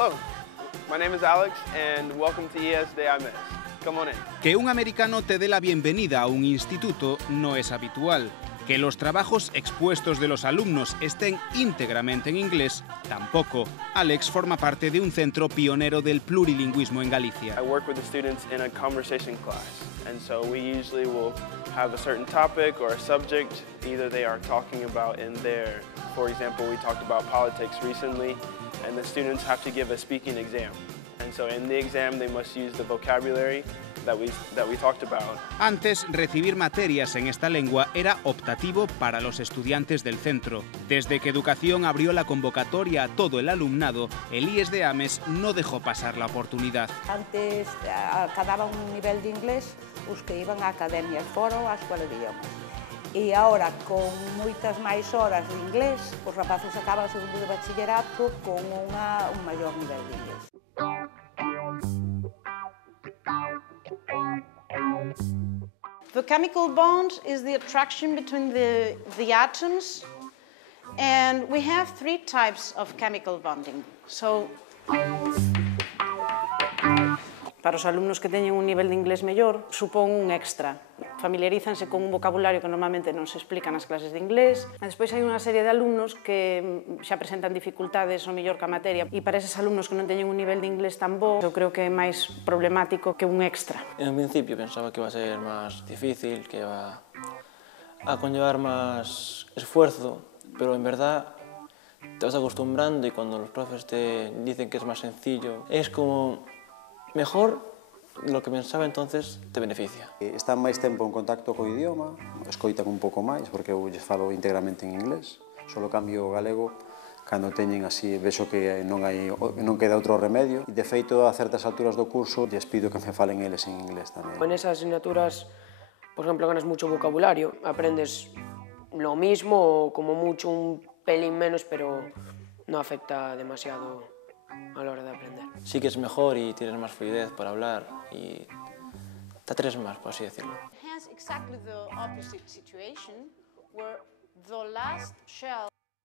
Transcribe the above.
Hello, my name is Alex and welcome to ES de AMES. Come on in. Que un americano te dé la bienvenida a un instituto no es habitual. Que los trabajos expuestos de los alumnos estén íntegramente en inglés, tampoco. Alex forma parte de un centro pionero del plurilingüismo en Galicia. I work with the students in a conversation class, and so we usually will have a certain topic or a subject either they are talking about in there. For example, we talked about politics recently, and the students have to give a speaking exam. And so in the exam they must use the vocabulary that we talked about. Antes, recibir materias en esta lengua era optativo para los estudiantes del centro. Desde que Educación abrió la convocatoria a todo el alumnado, el IES de Ames no dejó pasar la oportunidad. Antes acadaban un nivel de inglés os que iban a academias fora ou á escola de idiomas. E agora, con moitas máis horas de inglés, os rapaces acaban o segundo de bachillerato con un maior nivel de inglés. The chemical bond is the attraction between the atoms, and we have three types of chemical bonding. Para os alumnos que teñen un nivel de inglés mellor, supón un extra. Familiarízanse con un vocabulario que normalmente non se explica nas clases de inglés. E despois hai unha serie de alumnos que xa presentan dificultades ou mellor ca materia, e para eses alumnos que non teñen un nivel de inglés tan bo, eu creo que é máis problemático que un extra. En principio pensaba que iba a ser máis difícil, que iba a conllevar máis esfuerzo, pero en verdad te vas acostumbrando y cuando los profes te dicen que es más sencillo, es como mejor lo que pensaba, entonces te beneficia. Están máis tempo en contacto co idioma, escoitan un pouco máis, porque eu lles falo íntegramente en inglés, solo cambio o galego cando teñen así, vexo que non queda outro remedio. De feito, a certas alturas do curso, lles pido que me falen eles en inglés tamén. En esas asignaturas, por ejemplo, ganas mucho vocabulario, aprendes lo mismo o como mucho un pelín menos, pero no afecta demasiado a la hora de aprender. Sí que es mejor y tienes más fluidez para hablar y te atreves más, por así decirlo. It has exactly the opposite situation, where the last shell